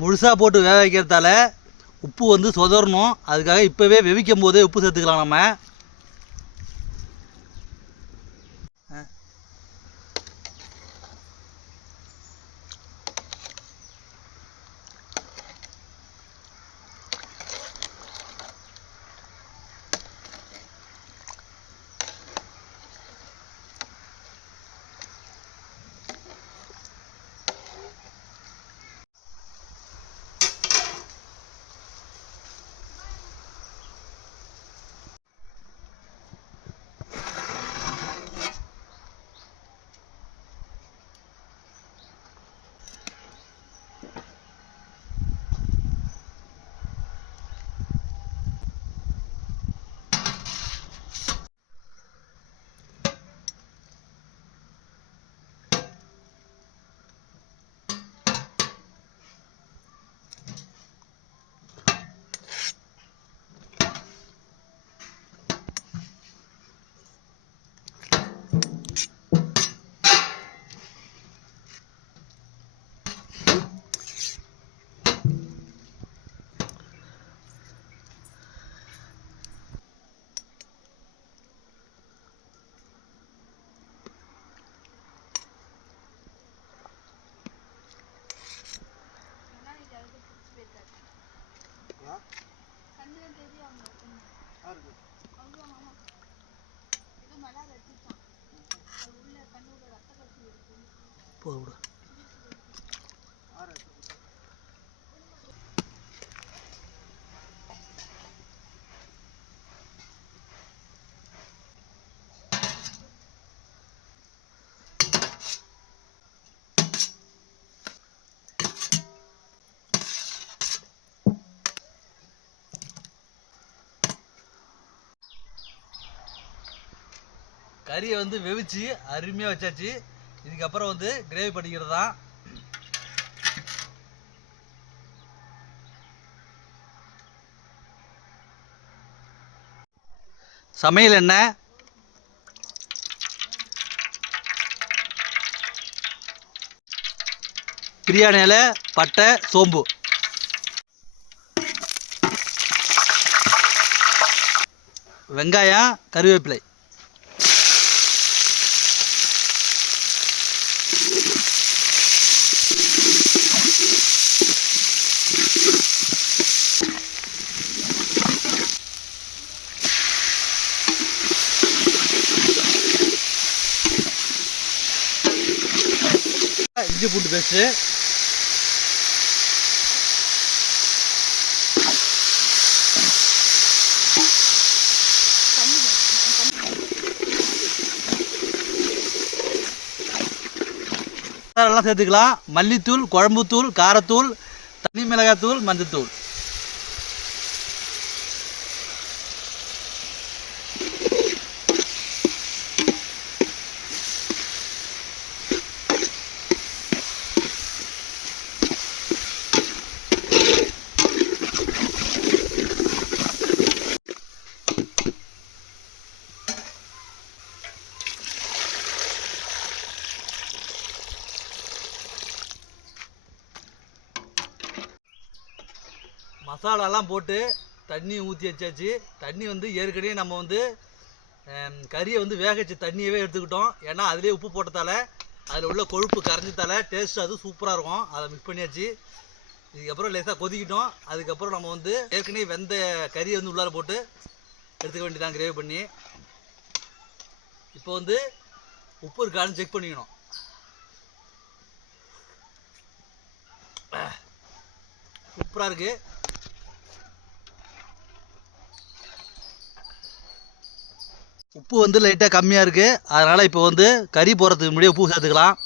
முழுசாக போட்டு வேக வைக்கிறதால உப்பு வந்து சொதறணும். அதுக்காக இப்போவே வெவிக்கும் போதே உப்பு சேர்த்துக்கலாம் நம்ம. போடு கறியை வந்து வெவிச்சு அருமையாக வச்சாச்சு. இதுக்கப்புறம் வந்து கிரேவி பண்ணிக்கிறது தான். சமையல் எண்ணெய், பிரியாணி இலை, பட்டை, சோம்பு, வெங்காயம், கருவேப்பிலை, இஞ்சி பூண்டு பேஸ்ட்டு, எல்லாம் சேர்த்துக்கலாம். மல்லித்தூள், குழம்புத்தூள், காரத்தூள், தனி மிளகாத்தூள், மஞ்சத்தூள். மசாலாலாம் போட்டு தண்ணி ஊற்றி வச்சாச்சு. தண்ணி வந்து ஏற்கனவே நம்ம வந்து கறியை வந்து வேக வச்சு தண்ணியவே எடுத்துக்கிட்டோம். ஏன்னா அதிலே உப்பு போட்டதால அதில் உள்ள கொழுப்பு கரைஞ்சதால டேஸ்ட் அது சூப்பராக இருக்கும். அதை மிக்ஸ் பண்ணியாச்சு. இதுக்கப்புறம் லேசாக கொதிக்கிட்டோம். அதுக்கப்புறம் நம்ம வந்து ஏற்கனவே வெந்த கறியை வந்து உள்ளார போட்டு எடுத்துக்க வேண்டியதான் கிரேவி பண்ணி. இப்போ வந்து உப்பு இருக்கான்னு செக் பண்ணிக்கணும். சூப்பராக இருக்குது. உப்பு வந்து லைட்டாக கம்மியாக இருக்குது. அதனால் இப்போ வந்து கறி போடுறதுக்கு முன்னாடியே உப்பு சேர்த்துக்கலாம்.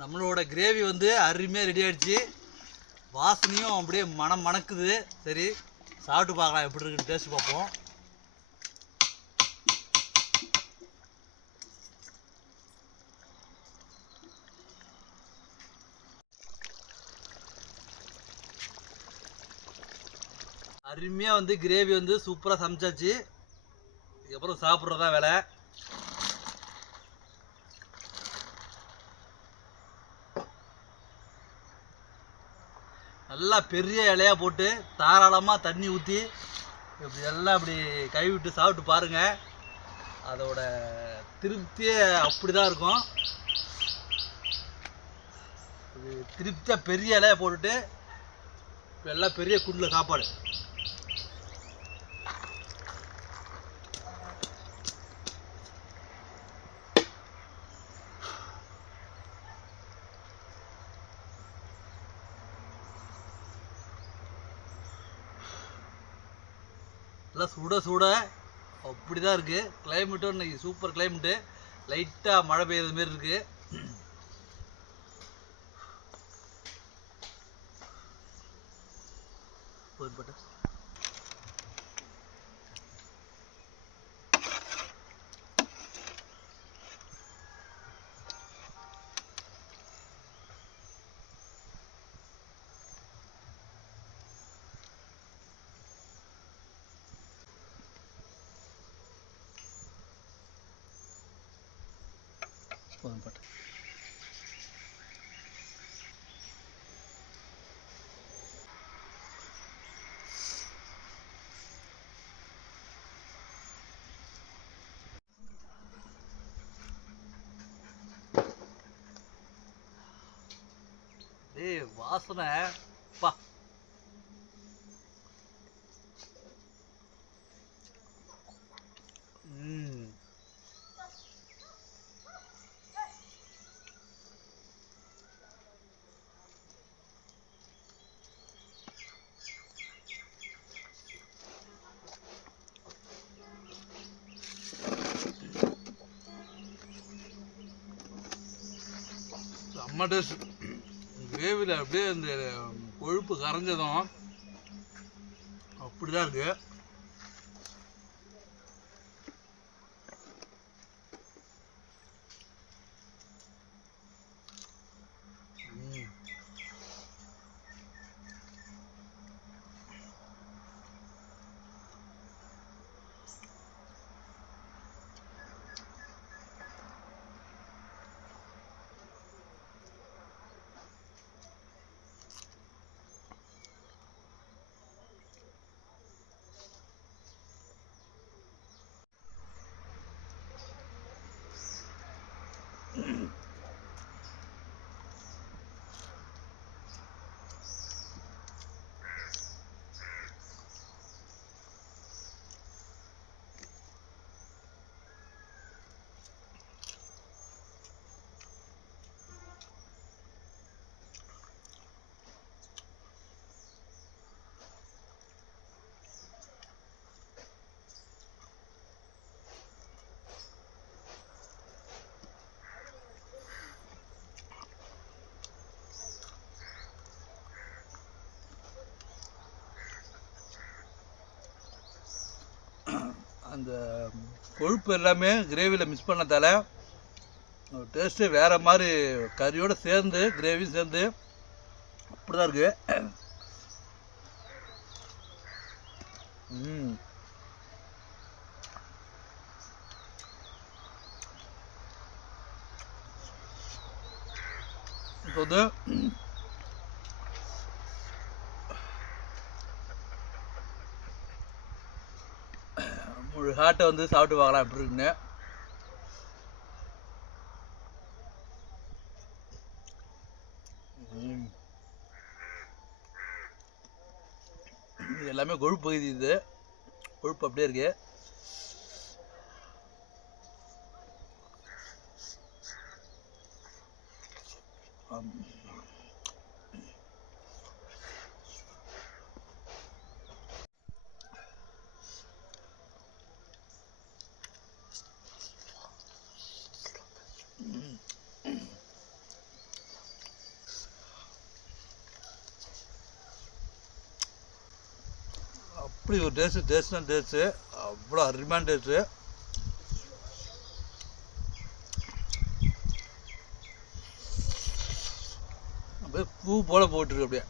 நம்மளோட கிரேவி வந்து அருமையாக ரெடி ஆகிடுச்சு. வாசனையும் அப்படியே மனம் மணக்குது. சரி, சாப்பிட்டு பார்க்கலாம் எப்படி இருக்குன்னு, டேஸ்ட் பார்ப்போம். அருமையாக வந்து கிரேவி வந்து சூப்பராக சமைச்சாச்சு. இதுக்கப்புறம் சாப்பிட்றதான் வேலை. நல்லா பெரிய இலையாக போட்டு தாராளமாக தண்ணி ஊற்றி இப்படி எல்லாம் இப்படி கைவிட்டு சாப்பிட்டு பாருங்கள். அதோட திருப்தியே அப்படி தான் இருக்கும். திருப்தியாக பெரிய இலையை போட்டுட்டு எல்லாம் பெரிய குண்டில் சாப்பாடு. எல்லாம் சுட சுட அப்படி தான் இருக்குது. கிளைமேட்டும் இன்னைக்கு சூப்பர் கிளைமேட்டு. லைட்டாக மழை பெய்யுறது மாரி இருக்குது. போட்டு போட்டு வாசனை பா. செம்ம டேஸ்ட். கிரேவியில் அப்படியே இந்த கொழுப்பு கரைஞ்சதும் அப்படிதான் இருக்கு. அந்த கொழுப்பு எல்லாமே கிரேவியில் மிக்ஸ் பண்ணதால டேஸ்ட்டு வேறு மாதிரி கறியோடு சேர்ந்து கிரேவி சேர்ந்து அப்படி தான் இருக்குது. இப்போ வந்து ஒரு ஹாட்டை வந்து சாப்பிட்டு பார்க்கலாம் எப்படி இருக்குன்னு. இது எல்லாமே கொழுப்பு பகுதி. இது கொழுப்பு அப்படியே இருக்கு. அப்படி ஒரு டேஸ்ட்னா டேஸ்ட்டு அவ்வளோ அருமையான டேஸ்ட்டு. அப்படியே பூ போல் போட்டுருக்கு அப்படியே.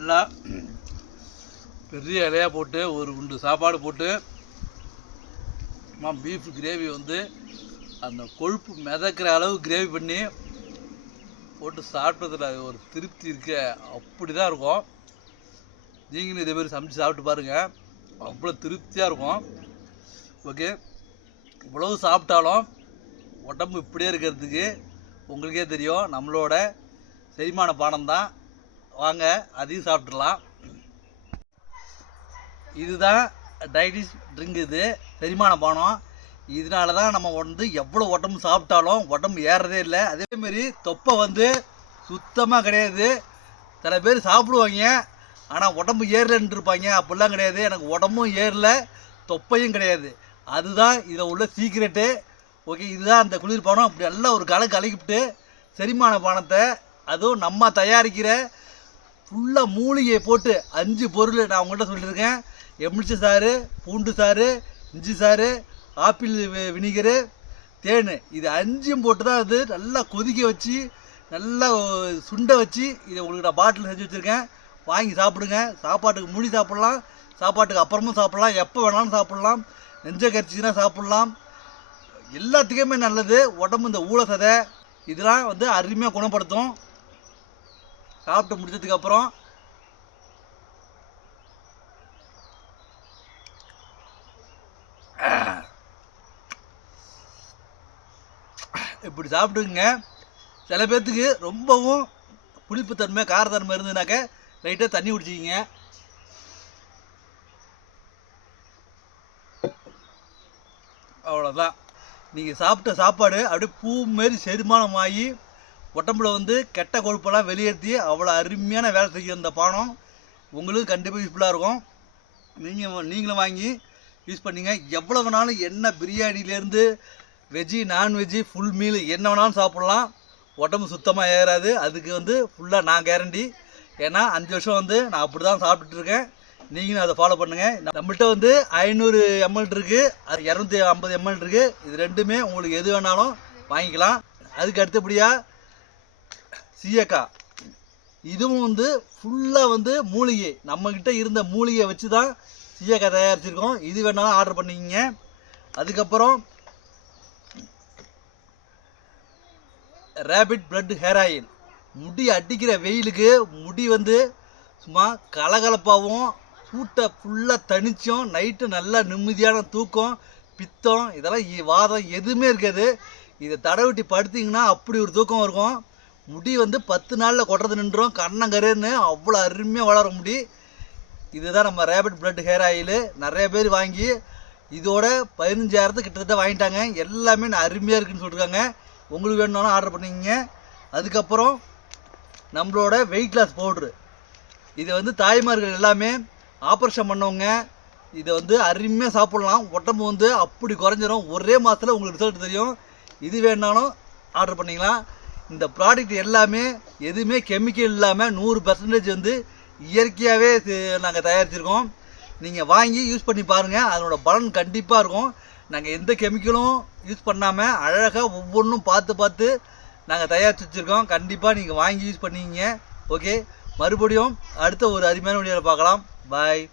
நல்லா பெரிய இலையாக போட்டு ஒரு குண்டு சாப்பாடு போட்டு பீஃப் கிரேவி வந்து அந்த கொழுப்பு மிதக்கிற அளவு கிரேவி பண்ணி போட்டு சாப்பிட்டதில் ஒரு திருப்தி இருக்க அப்படி தான் இருக்கும். நீங்களும் இதே மாதிரி சமைச்சு சாப்பிட்டு பாருங்கள், அவ்வளோ திருப்தியாக இருக்கும். ஓகே, இவ்வளவு சாப்பிட்டாலும் உடம்பு இப்படியே இருக்கிறதுக்கு உங்களுக்கே தெரியும், நம்மளோட செரிமான பானம் தான். வாங்க அதையும் சாப்பிட்றலாம். இதுதான் டைஜஸ்ட் ட்ரிங்க், இது செரிமான பானம். இதனால தான் நம்ம வந்து எவ்வளோ உடம்பு சாப்பிட்டாலும் உடம்பு ஏறதே இல்லை. அதேமாரி தொப்பை வந்து சுத்தமாக கிடையாது. சில பேர் சாப்பிடுவாங்க ஆனால் உடம்பு ஏறலன்னு இருப்பாங்க, அப்படிலாம் கிடையாது. எனக்கு உடம்பும் ஏறல, தொப்பையும் கிடையாது. அதுதான் இதில் உள்ள சீக்ரெட்டு. ஓகே, இதுதான் அந்த குளிர்பானம். அப்படி எல்லாம் ஒரு கலக்கிவிட்டு செரிமான பானத்தை, அதுவும் நம்ம தயாரிக்கிற ஃபுல்லாக மூலிகையை போட்டு 5 பொருள் நான் உங்கள்கிட்ட சொல்லியிருக்கேன். எலுமிச்சை சாறு, பூண்டு சாறு, இஞ்சி சாறு, ஆப்பிள் வினிகரு, தேன், இது 5ம் போட்டு தான் அது நல்லா கொதிக்க வச்சு நல்லா சுண்டை வச்சு இதை உங்களுக்கு நான் பாட்டில் செஞ்சு வச்சுருக்கேன். வாங்கி சாப்பிடுங்க. சாப்பாட்டுக்கு மூடி சாப்பிட்லாம், சாப்பாட்டுக்கு அப்புறமும் சாப்பிட்லாம், எப்போ வேணாலும் சாப்பிட்லாம். நெஞ்சை கரிச்சின்னா சாப்பிட்லாம். எல்லாத்துக்குமே நல்லது. உடம்பு இந்த ஊழ சதை இதெல்லாம் வந்து அருமையாக குணப்படுத்தும். சாப்பிட்டு முடிச்சதுக்கப்புறம் இப்படி சாப்பிடுங்க. சில பேர்த்துக்கு ரொம்பவும் புளிப்புத்தன்மை காரத்தன்மை இருந்ததுனாக்க லைட்டாக தண்ணி குடிச்சிக்கிங்க. அவ்வளோதான். நீங்கள் சாப்பிட்ட சாப்பாடு அப்படியே பூ மாரி செரிமானமாகி உடம்புல வந்து கெட்ட கொழுப்பெல்லாம் வெளியேற்றி அவ்வளோ அருமையான வேலை செய்யும் இந்த பானம். உங்களுக்கு கண்டிப்பாக யூஸ்ஃபுல்லாக இருக்கும். நீங்களும் வாங்கி யூஸ் பண்ணிங்க. எவ்வளோ வேணாலும் என்ன பிரியாணிலேருந்து வெஜ்ஜி நான்வெஜ்ஜி ஃபுல் மீல் என்ன வேணாலும் சாப்பிட்லாம். உடம்பு சுத்தமாக ஏறாது. அதுக்கு வந்து ஃபுல்லாக நான் கேரண்டி. ஏன்னா 5 வருஷம் வந்து நான் அப்படி தான் சாப்பிட்டுட்ருக்கேன். நீங்களும் அதை ஃபாலோ பண்ணுங்கள். நம்மள்கிட்ட வந்து 500 ml இருக்குது, அது 250 ml இருக்குது. இது ரெண்டுமே உங்களுக்கு எது வேணாலும் வாங்கிக்கலாம். அதுக்கு அடுத்தபடியாக சீயக்காய், இதுவும் வந்து ஃபுல்லாக வந்து மூலிகை, நம்மக்கிட்ட இருந்த மூலிகையை வச்சு தான் சீயக்காய் தயாரிச்சிருக்கோம். இது வேணாலும் ஆர்டர் பண்ணிக்கிங்க. அதுக்கப்புறம் ரேபிட் பிளட் ஹேர் ஆயில், முடி அடிக்கிற வெயிலுக்கு முடி வந்து சும்மா கலகலப்பாகவும் சூட்டை ஃபுல்லாக தணிச்சும் நைட்டு நல்லா நிம்மதியான தூக்கம் பித்தம் இதெல்லாம் வாதம் எதுவுமே இருக்காது. இதை தடவிட்டி படுத்திங்கன்னா அப்படி ஒரு தூக்கம் இருக்கும். முடி வந்து 10 நாளில் கொட்டுறது நின்றுடும். கண்ணங்கருன்னு அவ்வளோ அருமையாக வளர முடி. இதுதான் நம்ம ரேபிட் பிளட் ஹேர் ஆயில். நிறைய பேர் வாங்கி இதோட 15,000 கிட்டத்தட்ட வாங்கிட்டாங்க. எல்லாமே அருமையாக இருக்குன்னு சொல்லியிருக்காங்க. உங்களுக்கு வேணும்னாலும் ஆர்டர் பண்ணிக்கிங்க. அதுக்கப்புறம் நம்மளோட வெயிட் லாஸ் பவுட்ரு. இதை வந்து தாய்மார்கள் எல்லாமே ஆப்ரேஷன் பண்ணவங்க இதை வந்து அருமையாக சாப்பிட்லாம். உடம்பு வந்து அப்படி குறைஞ்சிரும். ஒரே மாதத்தில் உங்களுக்கு ரிசல்ட் தெரியும். இது வேணுனாலும் ஆர்டர் பண்ணிக்கலாம். இந்த ப்ராடக்ட் எல்லாமே எதுவுமே கெமிக்கல் இல்லாமல் 100% வந்து இயற்கையாகவே நாங்கள் தயாரிச்சிருக்கோம். நீங்கள் வாங்கி யூஸ் பண்ணி பாருங்கள். அதனோட பலன் கண்டிப்பாக இருக்கும். நாங்கள் எந்த கெமிக்கலும் யூஸ் பண்ணாமல் அழகாக ஒவ்வொன்றும் பார்த்து நாங்கள் தயாரித்து வச்சுருக்கோம். கண்டிப்பாக நீங்கள் வாங்கி யூஸ் பண்ணிக்கிங்க. ஓகே, மறுபடியும் அடுத்த ஒரு அருமையான வீடியோவில் பார்க்கலாம். பாய்.